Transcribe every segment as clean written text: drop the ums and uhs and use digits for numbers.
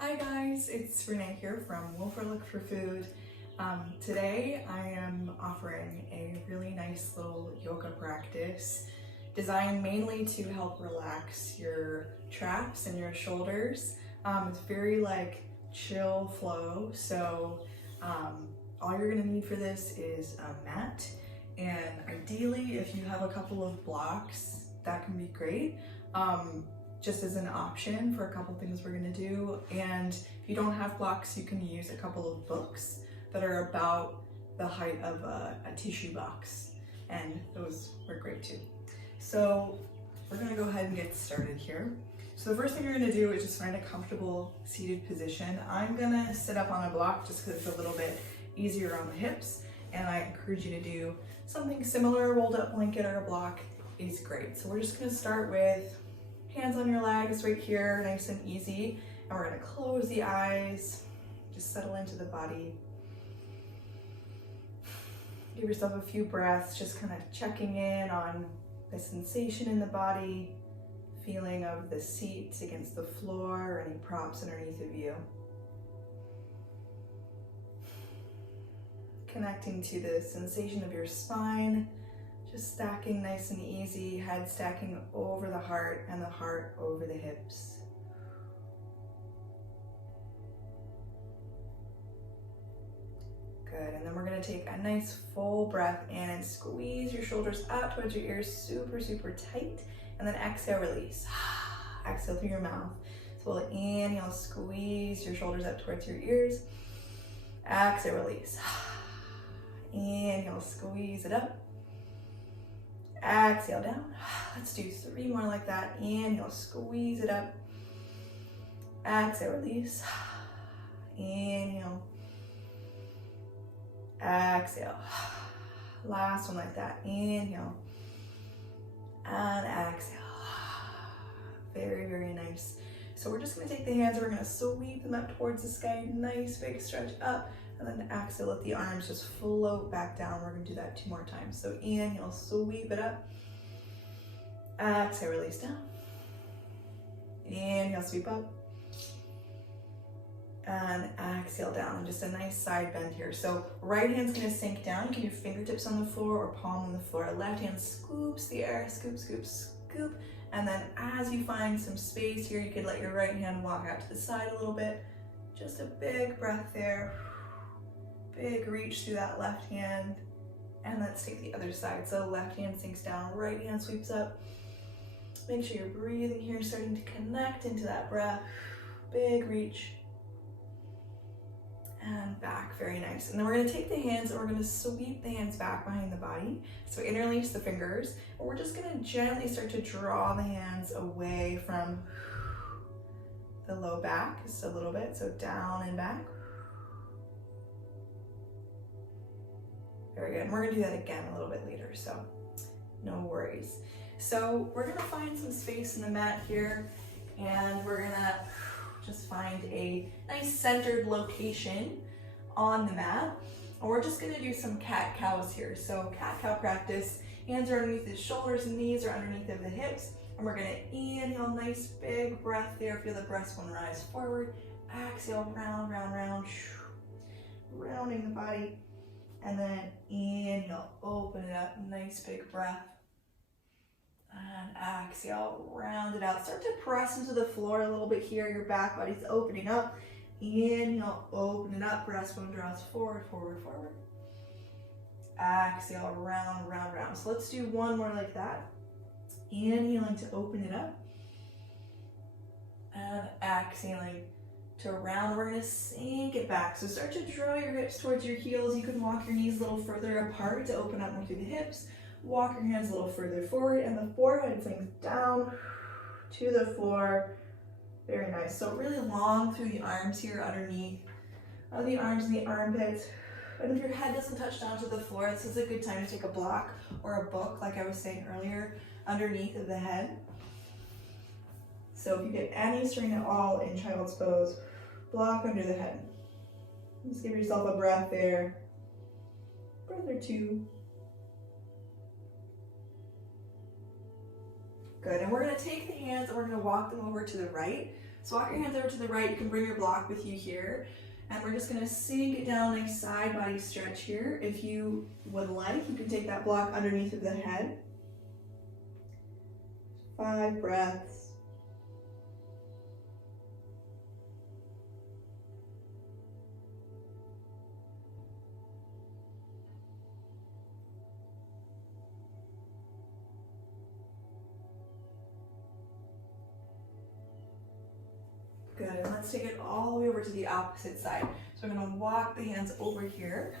Hi guys, it's Renee here from Look for Food. Today I am offering a really nice little yoga practice designed mainly to help relax your traps and your shoulders. It's very chill flow, so all you're gonna need for this is a mat, and ideally if you have a couple of blocks, that can be great. Just as an option for a couple things we're gonna do. And if you don't have blocks, you can use a couple of books that are about the height of a tissue box, and those are great too. So we're gonna go ahead and get started here. So the first thing you're gonna do is just find a comfortable seated position. I'm gonna sit up on a block just because it's a little bit easier on the hips, and I encourage you to do something similar. A rolled up blanket or a block is great. So we're just gonna start with hands on your legs right here, nice and easy. And we're gonna close the eyes, just settle into the body. Give yourself a few breaths, just kind of checking in on the sensation in the body, feeling of the seat against the floor or any props underneath of you. Connecting to the sensation of your spine, just stacking nice and easy, head stacking over the heart and the heart over the hips. Good, and then we're gonna take a nice full breath in and squeeze your shoulders out towards your ears super, super tight, and then exhale, release. Exhale through your mouth. So we'll inhale, squeeze your shoulders up towards your ears. Exhale, release. Inhale, squeeze it up. Exhale down. Let's do 3 more like that. Inhale, squeeze it up. Exhale, release. Inhale. Exhale. Last one like that. Inhale. And exhale. Very, very nice. So we're just going to take the hands and we're going to sweep them up towards the sky. Nice big stretch up. And then exhale, let the arms just float back down. We're gonna do that 2 more times. So inhale, sweep it up. Exhale, release down. Inhale, sweep up. And exhale down. Just a nice side bend here. So right hand's gonna sink down. You can do fingertips on the floor or palm on the floor. Left hand scoops the air, scoop, scoop, scoop. And then as you find some space here, you can let your right hand walk out to the side a little bit. Just a big breath there. Big reach through that left hand, and let's take the other side. So left hand sinks down, right hand sweeps up. Make sure you're breathing here, starting to connect into that breath. Big reach, and back, very nice. And then we're gonna take the hands and we're gonna sweep the hands back behind the body. So interlace the fingers, and we're just gonna gently start to draw the hands away from the low back, just a little bit, so down and back. Very good, and we're gonna do that again a little bit later, so no worries. So we're gonna find some space in the mat here, and we're gonna just find a nice centered location on the mat. And we're just gonna do some cat-cows here. So cat-cow practice, hands are underneath the shoulders and knees are underneath of the hips, and we're gonna inhale, nice big breath there, feel the breastbone rise forward. Exhale, round, round, round, rounding the body. And then inhale, open it up, nice big breath. And exhale, round it out. Start to press into the floor a little bit here. Your back body's opening up. Inhale, open it up. Breastbone draws forward, forward, forward. Exhale, round, round, round. So let's do 1 more like that. Inhaling to open it up. And exhaling to round. We're gonna sink it back. So start to draw your hips towards your heels. You can walk your knees a little further apart to open up more through the hips. Walk your hands a little further forward, and the forehead sinks down to the floor. Very nice. So really long through the arms here underneath the arms and the armpits. And if your head doesn't touch down to the floor, this is a good time to take a block or a book, like I was saying earlier, underneath of the head. So if you get any strain at all in child's pose, block under the head. Just give yourself a breath there. Breath or 2. Good, and we're gonna take the hands and we're gonna walk them over to the right. So walk your hands over to the right. You can bring your block with you here. And we're just gonna sink it down, nice side body stretch here. If you would like, you can take that block underneath of the head. 5 breaths. Good, and let's take it all the way over to the opposite side. So we're gonna walk the hands over here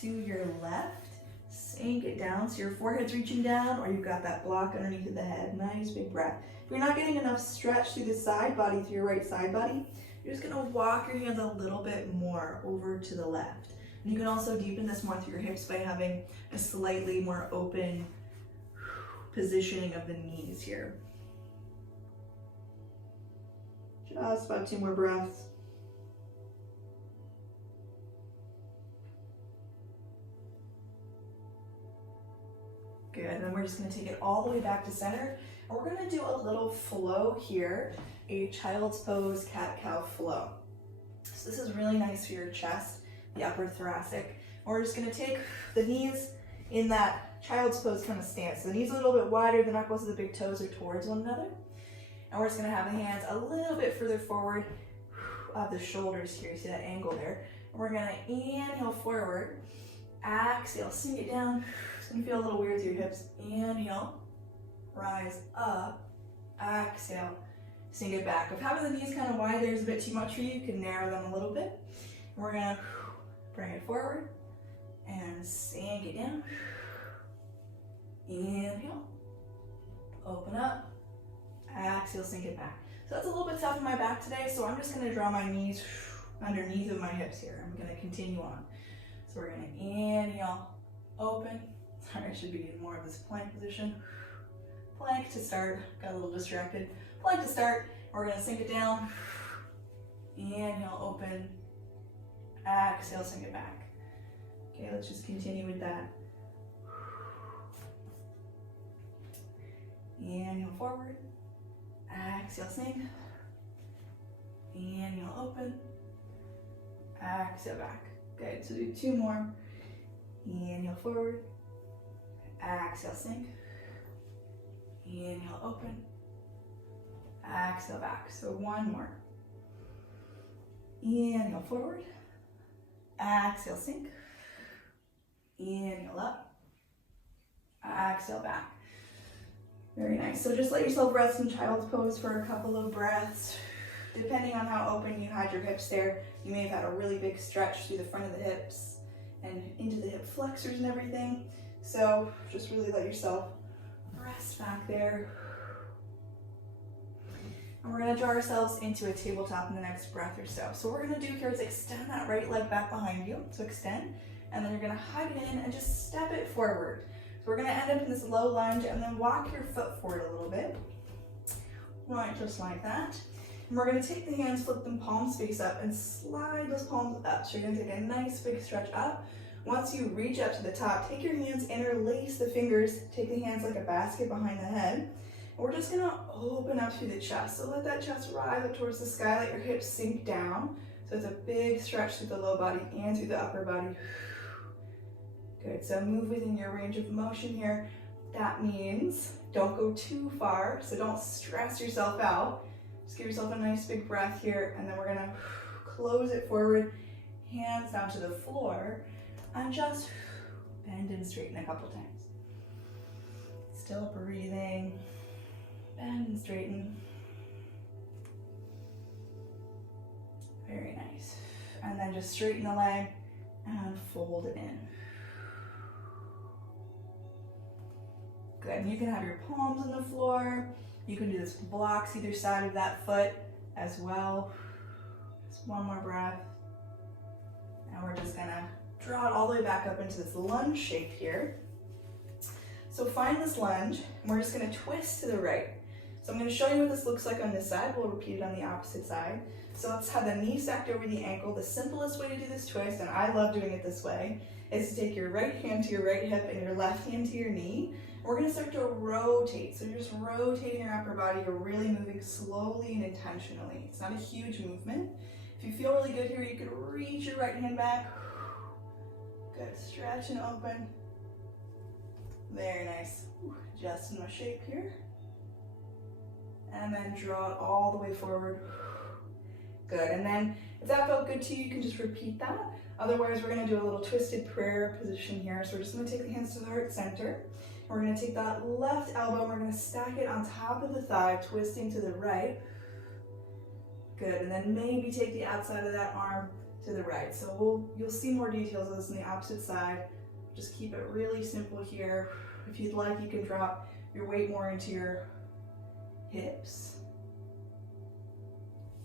to your left, sink it down so your forehead's reaching down, or you've got that block underneath of the head. Nice big breath. If you're not getting enough stretch through the side body, through your right side body, you're just gonna walk your hands a little bit more over to the left. And you can also deepen this more through your hips by having a slightly more open positioning of the knees here. Just about 2 more breaths. Good, and then we're just gonna take it all the way back to center. And we're gonna do a little flow here, a child's pose cat-cow flow. So this is really nice for your chest, the upper thoracic. And we're just gonna take the knees in that child's pose kind of stance. So the knees a little bit wider, the knuckles of the big toes are towards one another. And we're just gonna have the hands a little bit further forward of the shoulders here. You see that angle there? And we're gonna inhale forward, exhale, sink it down. It's gonna feel a little weird through your hips. Inhale, rise up, exhale, sink it back. If having the knees kind of wide there is a bit too much for you, you can narrow them a little bit. And we're gonna bring it forward and sink it down. Inhale, open up. Exhale, sink it back. So that's a little bit tough in my back today, so I'm just gonna draw my knees underneath of my hips here. I'm gonna continue on. So we're gonna inhale, open. Sorry, I should be in more of this plank position. Plank to start, got a little distracted. Plank to start, we're gonna sink it down. Inhale, open. Exhale, sink it back. Okay, let's just continue with that. Inhale forward. Exhale, sink. Inhale, open. Exhale, back. Good, so do 2 more. Inhale, forward. Exhale, sink. Inhale, open. Exhale, back. So 1 more. Inhale, forward. Exhale, sink. Inhale, up. Exhale, back. Very nice. So just let yourself rest in child's pose for a couple of breaths. Depending on how open you had your hips there, you may have had a really big stretch through the front of the hips and into the hip flexors and everything. So just really let yourself rest back there. And we're gonna draw ourselves into a tabletop in the next breath or so. So what we're gonna do here is extend that right leg back behind you. So extend, and then you're gonna hug it in and just step it forward. So we're gonna end up in this low lunge and then walk your foot forward a little bit. Right, just like that. And we're gonna take the hands, flip them palms face up and slide those palms up. So you're gonna take a nice big stretch up. Once you reach up to the top, take your hands, interlace the fingers, take the hands like a basket behind the head. And we're just gonna open up through the chest. So let that chest rise up towards the sky, let your hips sink down. So it's a big stretch through the low body and through the upper body. Good, so move within your range of motion here. That means don't go too far, so don't stress yourself out. Just give yourself a nice big breath here, and then we're gonna close it forward, hands down to the floor, and just bend and straighten a couple times. Still breathing, bend and straighten. Very nice. And then just straighten the leg and fold it in. Good, and you can have your palms on the floor. You can do this blocks either side of that foot as well. Just 1 more breath. And we're just gonna draw it all the way back up into this lunge shape here. So find this lunge, and we're just gonna twist to the right. So I'm gonna show you what this looks like on this side. We'll repeat it on the opposite side. So let's have the knee stacked over the ankle. The simplest way to do this twist, and I love doing it this way, is to take your right hand to your right hip and your left hand to your knee. We're gonna start to rotate. So you're just rotating your upper body. You're really moving slowly and intentionally. It's not a huge movement. If you feel really good here, you can reach your right hand back. Good, stretch and open. Very nice. Just in my shape here. And then draw it all the way forward. Good, and then if that felt good to you, you can just repeat that. Otherwise, we're gonna do a little twisted prayer position here. So we're just gonna take the hands to the heart center. We're gonna take that left elbow and we're gonna stack it on top of the thigh, twisting to the right. Good, and then maybe take the outside of that arm to the right. So you'll see more details of this on the opposite side. Just keep it really simple here. If you'd like, you can drop your weight more into your hips.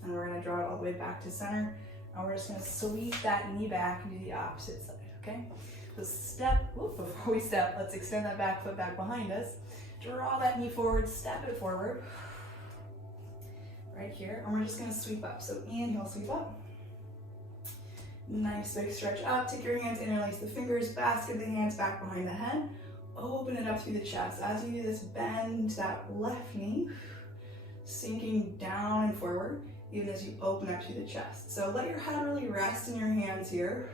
And we're gonna draw it all the way back to center. And we're just gonna sweep that knee back and do the opposite side, okay? So step, before we step, let's extend that back foot back behind us. Draw that knee forward, step it forward. Right here, and we're just gonna sweep up. So inhale, sweep up. Nice big stretch up. Take your hands, interlace the fingers, basket the hands back behind the head. Open it up through the chest. As you do this, bend that left knee, sinking down and forward, even as you open up through the chest. So let your head really rest in your hands here.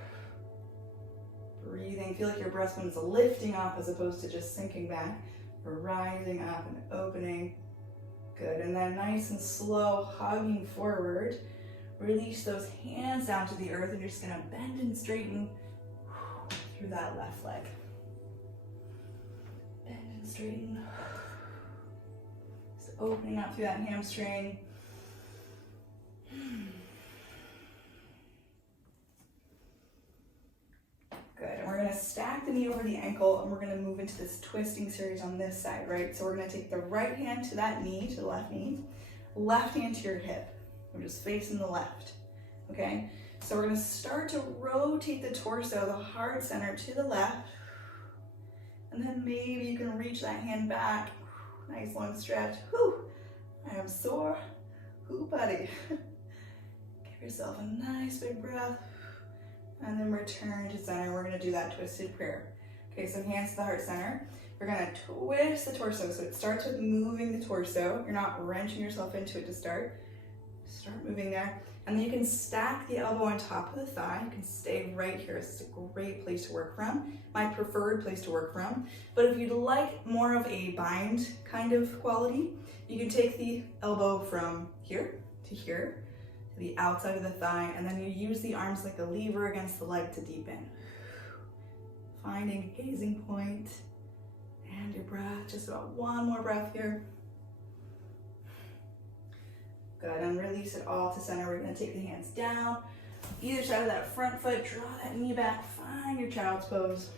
Breathing, feel like your breastbone is lifting up as opposed to just sinking back. You're rising up and opening. Good, and then nice and slow, hugging forward. Release those hands down to the earth and you're just gonna bend and straighten through that left leg. Bend and straighten. Just opening up through that hamstring. Good, and we're gonna stack the knee over the ankle and we're gonna move into this twisting series on this side, right? So we're gonna take the right hand to that knee, to the left knee, left hand to your hip. We're just facing the left, okay? So we're gonna start to rotate the torso, the heart center to the left, and then maybe you can reach that hand back. Nice long stretch. Whew, I am sore. Whew, buddy. Give yourself a nice big breath. And then return to center. We're gonna do that twisted prayer. Okay, so hands to the heart center. We're gonna twist the torso. So it starts with moving the torso. You're not wrenching yourself into it to start. Start moving there. And then you can stack the elbow on top of the thigh. You can stay right here. This is a great place to work from. My preferred place to work from. But if you'd like more of a bind kind of quality, you can take the elbow from here to here, to the outside of the thigh, and then you use the arms like a lever against the leg to deepen. Finding a gazing point and your breath. Just about one more breath here. Good, and release it all to center. We're gonna take the hands down, either side of that front foot, draw that knee back, find your child's pose.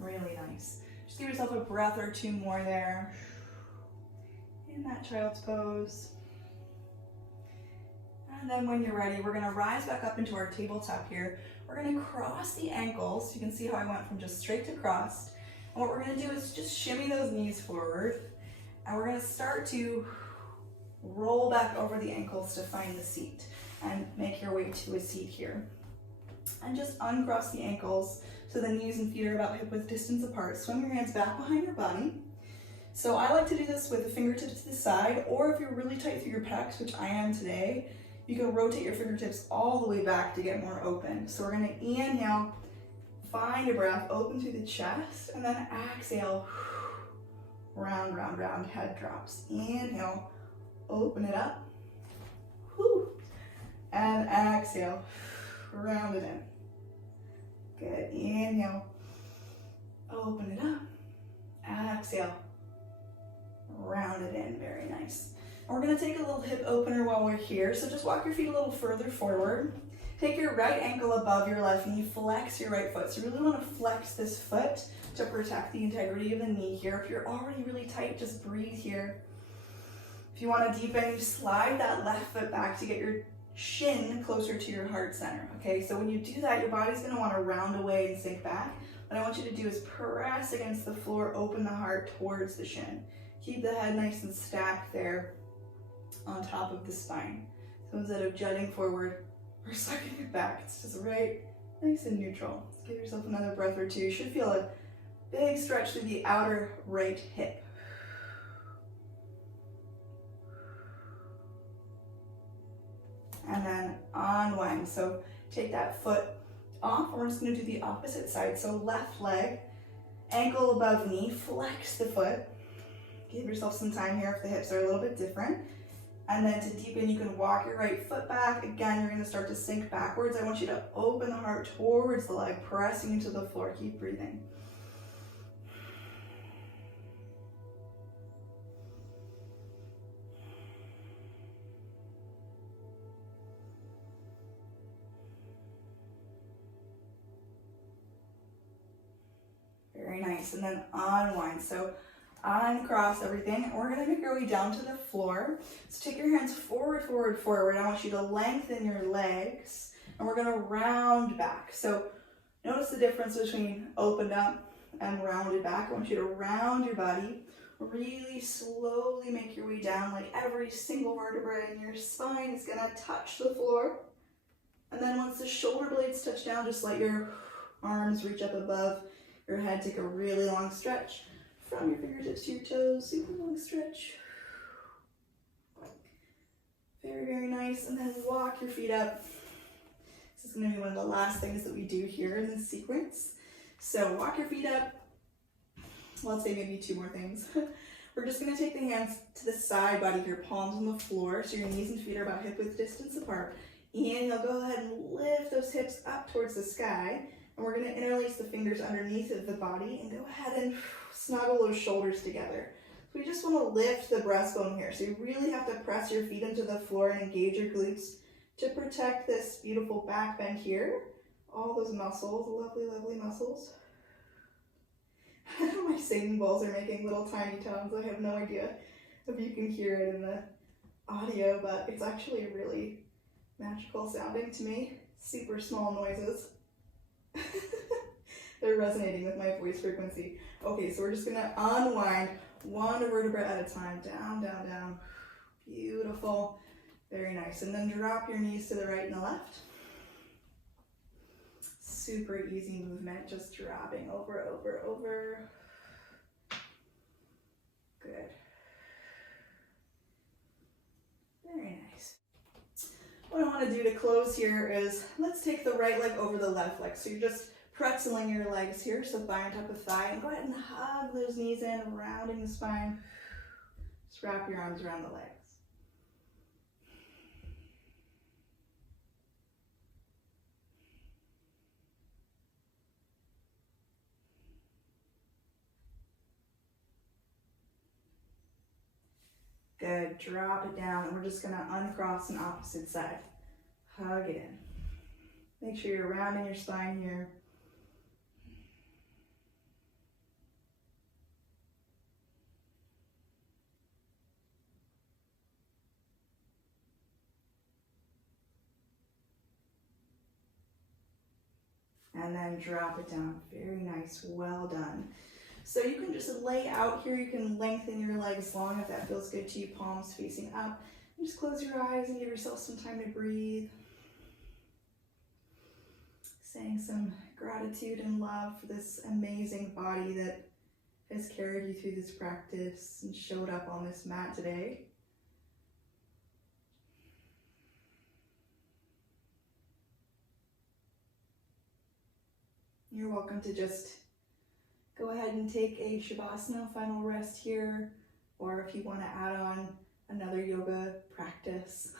Really nice. Just give yourself a breath or two more there in that child's pose. And then when you're ready, we're gonna rise back up into our tabletop here. We're gonna cross the ankles. You can see how I went from just straight to crossed. And what we're gonna do is just shimmy those knees forward. And we're gonna start to roll back over the ankles to find the seat and make your way to a seat here. And just uncross the ankles so the knees and feet are about hip width distance apart. Swing your hands back behind your body. So I like to do this with the fingertips to the side, or if you're really tight through your pecs, which I am today, you can rotate your fingertips all the way back to get more open. So we're gonna inhale, find a breath, open through the chest, and then exhale, round, round, round, head drops. Inhale, open it up, and exhale, round it in. Good, inhale, open it up, exhale, round it in, very nice. And we're gonna take a little hip opener while we're here, so just walk your feet a little further forward. Take your right ankle above your left knee, flex your right foot. So you really wanna flex this foot to protect the integrity of the knee here. If you're already really tight, just breathe here. If you wanna deepen, you slide that left foot back to get your shin closer to your heart center, okay? So when you do that, your body's gonna wanna round away and sink back. What I want you to do is press against the floor, open the heart towards the shin. Keep the head nice and stacked there on top of the spine. So instead of jutting forward, or sucking it back. It's just right, nice and neutral. Give yourself another breath or two. You should feel a big stretch through the outer right hip. And then unwind. So take that foot off, and we're just gonna do the opposite side. So left leg, ankle above knee, flex the foot. Give yourself some time here if the hips are a little bit different. And then to deepen, you can walk your right foot back. Again, you're gonna start to sink backwards. I want you to open the heart towards the leg, pressing into the floor. Keep breathing. Very nice. And then unwind. So uncross everything, and we're gonna make our way down to the floor. So take your hands forward, forward, forward. I want you to lengthen your legs, and we're gonna round back. So notice the difference between opened up and rounded back. I want you to round your body, really slowly make your way down, like every single vertebra in your spine is gonna touch the floor. And then once the shoulder blades touch down, just let your arms reach up above your head. Take a really long stretch from your fingertips to your toes, super long stretch. Very, very nice. And then walk your feet up. This is gonna be one of the last things that we do here in this sequence. So walk your feet up. Well, let's say maybe two more things. We're just gonna take the hands to the side body here, palms on the floor, so your knees and feet are about hip width distance apart. Inhale, go ahead and lift those hips up towards the sky. And we're gonna interlace the fingers underneath of the body and go ahead and snuggle those shoulders together. So we just wanna lift the breastbone here. So you really have to press your feet into the floor and engage your glutes to protect this beautiful back bend here. All those muscles, lovely, lovely muscles. My singing bowls are making little tiny tones. I have no idea if you can hear it in the audio, but it's actually really magical sounding to me. Super small noises. They're resonating with my voice frequency. Okay, so we're just gonna unwind one vertebra at a time. Down, down, down. Beautiful. Very nice. And then drop your knees to the right and the left. Super easy movement, just dropping over, over, over. Good. Very nice. What I want to do to close here is, let's take the right leg over the left leg. So you're just pretzeling your legs here, so thigh on top of thigh, and go ahead and hug those knees in, rounding the spine. Just wrap your arms around the legs. Good, drop it down, and we're just gonna uncross an opposite side. Hug it in. Make sure you're rounding your spine here. And then drop it down. Very nice, well done. So you can just lay out here, you can lengthen your legs long if that feels good to you, palms facing up. And just close your eyes and give yourself some time to breathe. Saying some gratitude and love for this amazing body that has carried you through this practice and showed up on this mat today. You're welcome to just go ahead and take a Shavasana, final rest here, or if you want to add on another yoga practice,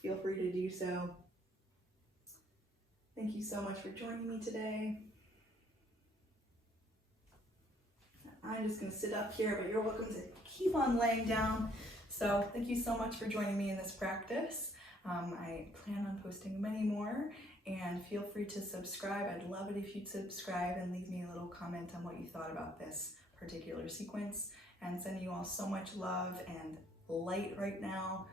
feel free to do so. Thank you so much for joining me today. I'm just going to sit up here, but you're welcome to keep on laying down. So thank you so much for joining me in this practice. I plan on posting many more, and feel free to subscribe. I'd love it if you'd subscribe and leave me a little comment on what you thought about this particular sequence. And sending you all so much love and light right now.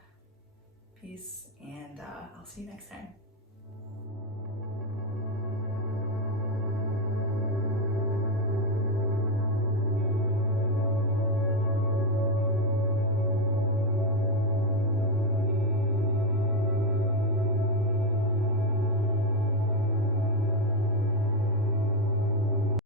Peace, and I'll see you next time.